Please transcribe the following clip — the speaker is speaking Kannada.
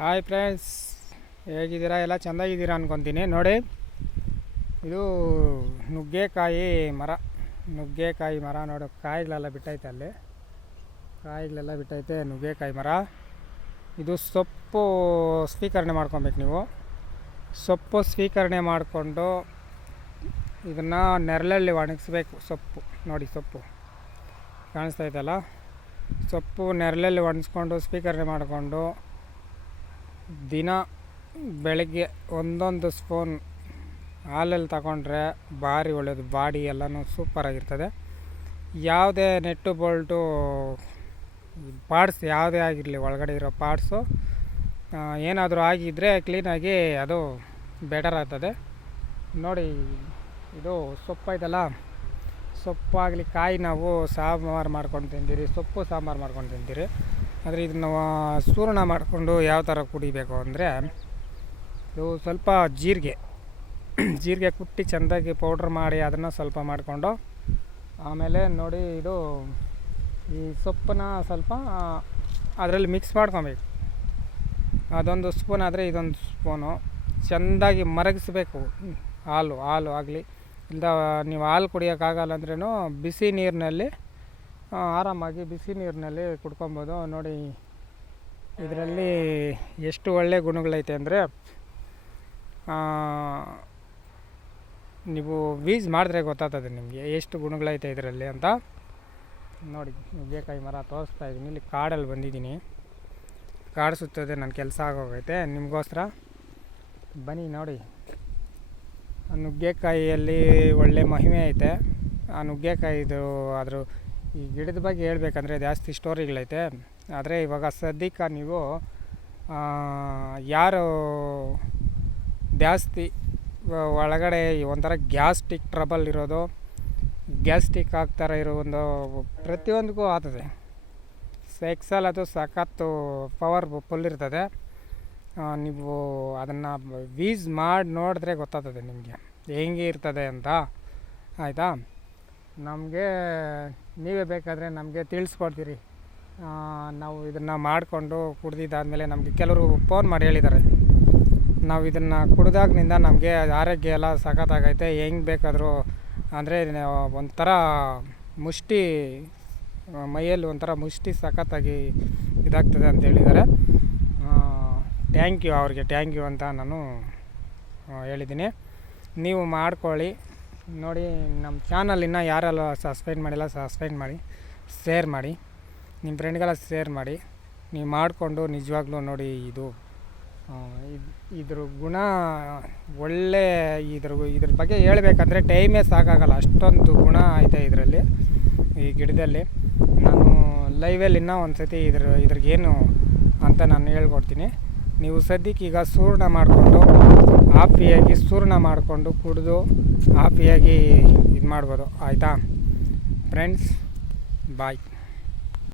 ಹಾಯ್ ಫ್ರೆಂಡ್ಸ್, ಹೇಗಿದ್ದೀರಾ? ಎಲ್ಲ ಚೆಂದಾಗಿದ್ದೀರಾ ಅನ್ಕೊತೀನಿ. ನೋಡಿ, ಇದು ನುಗ್ಗೆಕಾಯಿ ಮರ ನೋಡು. ಕಾಯಿಗಳೆಲ್ಲ ಬಿಟ್ಟೈತೆ, ಅಲ್ಲಿ ಕಾಯಿಗಳೆಲ್ಲ ಬಿಟ್ಟೈತೆ. ನುಗ್ಗೆಕಾಯಿ ಮರ ಇದು. ಸೊಪ್ಪು ಸ್ವೀಕರಣೆ ಮಾಡ್ಕೊಬೇಕು. ನೀವು ಸೊಪ್ಪು ಸ್ವೀಕರಣೆ ಮಾಡಿಕೊಂಡು ಇದನ್ನು ನೆರಳಲ್ಲಿ ಒಣಗಿಸ್ಬೇಕು. ಸೊಪ್ಪು ನೋಡಿ, ಸೊಪ್ಪು ಕಾಣಿಸ್ತೈತಲ್ಲ, ಸೊಪ್ಪು ನೆರಳಲ್ಲಿ ಒಣಗಿಸ್ಕೊಂಡು ಸ್ವೀಕರಣೆ ಮಾಡಿಕೊಂಡು ದಿನ ಬೆಳಗ್ಗೆ ಒಂದೊಂದು ಸ್ಪೂನ್ ಹಾಲಲ್ಲಿ ತಗೊಂಡ್ರೆ ಭಾರಿ ಒಳ್ಳೆಯದು. ಬಾಡಿ ಎಲ್ಲನೂ ಸೂಪರಾಗಿರ್ತದೆ. ಯಾವುದೇ ನೆಟ್ಟು ಬೋಲ್ಟು ಪಾರ್ಟ್ಸ್ ಯಾವುದೇ ಆಗಿರಲಿ, ಒಳಗಡೆ ಇರೋ ಪಾರ್ಟ್ಸು ಏನಾದರೂ ಆಗಿದ್ದರೆ ಕ್ಲೀನಾಗಿ ಅದು ಬೆಟರ್ ಆಗ್ತದೆ. ನೋಡಿ, ಇದು ಸೊಪ್ಪು ಐತಲ್ಲ, ಸೊಪ್ಪಾಗಲಿ ಕಾಯಿ ನಾವು ಸಾಂಬಾರು ಮಾಡ್ಕೊಂಡು ತಿಂತೀರಿ, ಸೊಪ್ಪು ಸಾಂಬಾರು ಮಾಡ್ಕೊಂಡು ತಿಂತೀರಿ. ಆದರೆ ಇದನ್ನು ಚೂರ್ಣ ಮಾಡಿಕೊಂಡು ಯಾವ ಥರ ಕುಡಿಬೇಕು ಅಂದರೆ, ಇದು ಸ್ವಲ್ಪ ಜೀರಿಗೆ ಕುಟ್ಟಿ ಚೆಂದಾಗಿ ಪೌಡ್ರ್ ಮಾಡಿ ಅದನ್ನು ಸ್ವಲ್ಪ ಮಾಡಿಕೊಂಡು, ಆಮೇಲೆ ನೋಡಿ ಇದು ಈ ಸೊಪ್ಪನ್ನ ಸ್ವಲ್ಪ ಅದರಲ್ಲಿ ಮಿಕ್ಸ್ ಮಾಡ್ಕೊಬೇಕು. ಅದೊಂದು ಸ್ಪೂನ್ ಆದರೆ ಇದೊಂದು ಸ್ಪೂನು ಚೆಂದಾಗಿ ಮರಗಿಸ್ಬೇಕು. ಹಾಲು ಆಗಲಿ, ಇಲ್ಲ ನೀವು ಹಾಲು ಕುಡಿಯೋಕ್ಕಾಗಲ್ಲ ಅಂದ್ರೂ ಬಿಸಿ ನೀರಿನಲ್ಲಿ ಆರಾಮಾಗಿ ಬಿಸಿ ನೀರಿನಲ್ಲಿ ಕುಡ್ಕೊಬೋದು. ನೋಡಿ, ಇದರಲ್ಲಿ ಎಷ್ಟು ಒಳ್ಳೆಯ ಗುಣಗಳೈತೆ ಅಂದರೆ, ನೀವು ವೀಸ್ ಮಾಡಿದ್ರೆ ಗೊತ್ತಾಗ್ತದೆ ನಿಮಗೆ ಎಷ್ಟು ಗುಣಗಳೈತೆ ಇದರಲ್ಲಿ ಅಂತ. ನೋಡಿ, ನುಗ್ಗೆಕಾಯಿ ಮರ ತೋರಿಸ್ತಾ ಇದ್ದೀನಿ. ಇಲ್ಲಿ ಕಾಡಲ್ಲಿ ಬಂದಿದ್ದೀನಿ, ಕಾಡು ಸುತ್ತದೆ, ನನ್ನ ಕೆಲಸ ಆಗೋಗೈತೆ. ನಿಮಗೋಸ್ಕರ ಬನ್ನಿ ನೋಡಿ. ನುಗ್ಗೆಕಾಯಿಯಲ್ಲಿ ಒಳ್ಳೆ ಮಹಿಮೆ ಐತೆ. ಆ ನುಗ್ಗೆಕಾಯಿದು ಅದ್ರ ಈ ಗಿಡದ ಬಗ್ಗೆ ಹೇಳ್ಬೇಕಂದ್ರೆ ಜಾಸ್ತಿ ಸ್ಟೋರಿಗಳೈತೆ. ಆದರೆ ಇವಾಗ ಸದ್ಯಕ್ಕೆ ನೀವು ಯಾರು ಜಾಸ್ತಿ ಒಳಗಡೆ ಒಂಥರ ಗ್ಯಾಸ್ಟ್ರಿಕ್ ಟ್ರಬಲ್ ಇರೋದು, ಗ್ಯಾಸ್ಟ್ರಿಕ್ ಆಗ್ತಾರ ಇರೋ ಒಂದು ಪ್ರತಿಯೊಂದಕ್ಕೂ ಆಗ್ತದೆ. ಸೆಕ್ಸಲ್ಲಿ ಅದು ಸಖತ್ತು ಪವರ್ ಫುಲ್ ಇರ್ತದೆ. ನೀವು ಅದನ್ನು ವೀಸ್ ಮಾಡಿ ನೋಡಿದ್ರೆ ಗೊತ್ತಾಗ್ತದೆ ನಿಮಗೆ ಹೆಂಗೆ ಇರ್ತದೆ ಅಂತ. ಆಯಿತಾ? ನಮಗೆ ನೀವೇ ಬೇಕಾದರೆ ನಮಗೆ ತಿಳಿಸ್ಕೊಡ್ತೀರಿ. ನಾವು ಇದನ್ನು ಮಾಡಿಕೊಂಡು ಕುಡ್ದಿದ್ದಾದಮೇಲೆ ನಮಗೆ ಕೆಲವರು ಫೋನ್ ಮಾಡಿ ಹೇಳಿದ್ದಾರೆ, ನಾವು ಇದನ್ನು ಕುಡ್ದಾಗಿನಿಂದ ನಮಗೆ ಆರೋಗ್ಯ ಎಲ್ಲ ಸಖತ್ತಾಗೈತೆ, ಹೆಂಗೆ ಬೇಕಾದರೂ ಅಂದರೆ ಒಂಥರ ಮುಷ್ಟಿ ಮೈಯಲ್ಲಿ ಒಂಥರ ಮುಷ್ಟಿ ಸಖತ್ತಾಗಿ ಇದಾಗ್ತದೆ ಅಂತ ಹೇಳಿದ್ದಾರೆ. ಥ್ಯಾಂಕ್ ಯು ಅಂತ ನಾನು ಹೇಳಿದ್ದೀನಿ. ನೀವು ಮಾಡ್ಕೊಳ್ಳಿ. ನೋಡಿ, ನಮ್ಮ ಚಾನಲ್ ಇನ್ನೂ ಯಾರೆಲ್ಲ ಸಬ್ಸ್ಕ್ರೈಬ್ ಮಾಡಿಲ್ಲ ಸಬ್ಸ್ಕ್ರೈಬ್ ಮಾಡಿ, ಶೇರ್ ಮಾಡಿ, ನಿಮ್ಮ ಫ್ರೆಂಡ್ಗೆಲ್ಲ ಶೇರ್ ಮಾಡಿ. ನೀವು ಮಾಡಿಕೊಂಡು ನಿಜವಾಗ್ಲೂ ನೋಡಿ, ಇದ್ರ ಗುಣ ಒಳ್ಳೆ. ಇದ್ರ ಬಗ್ಗೆ ಹೇಳ್ಬೇಕಂದ್ರೆ ಟೈಮೇ ಸಾಕಾಗಲ್ಲ, ಅಷ್ಟೊಂದು ಗುಣ ಐತೆ ಇದರಲ್ಲಿ, ಈ ಗಿಡದಲ್ಲಿ. ನಾನು ಲೈವಲ್ಲಿ ಇನ್ನೂ ಒಂದು ಸತಿ ಇದ್ರಿಗೇನು ಅಂತ ನಾನು ಹೇಳ್ಕೊಡ್ತೀನಿ. ನೀವು ಸದ್ಯಕ್ಕೆ ಈಗ ಚೂರ್ಣ ಮಾಡಿಕೊಂಡು ಹಾಪಿಯಾಗಿ ಚೂರ್ಣ ಮಾಡಿಕೊಂಡು ಕುಡಿದು ಹಾಪಿಯಾಗಿ ಇದು ಮಾಡ್ಬೋದು. ಆಯಿತಾ ಫ್ರೆಂಡ್ಸ್? ಬಾಯ್.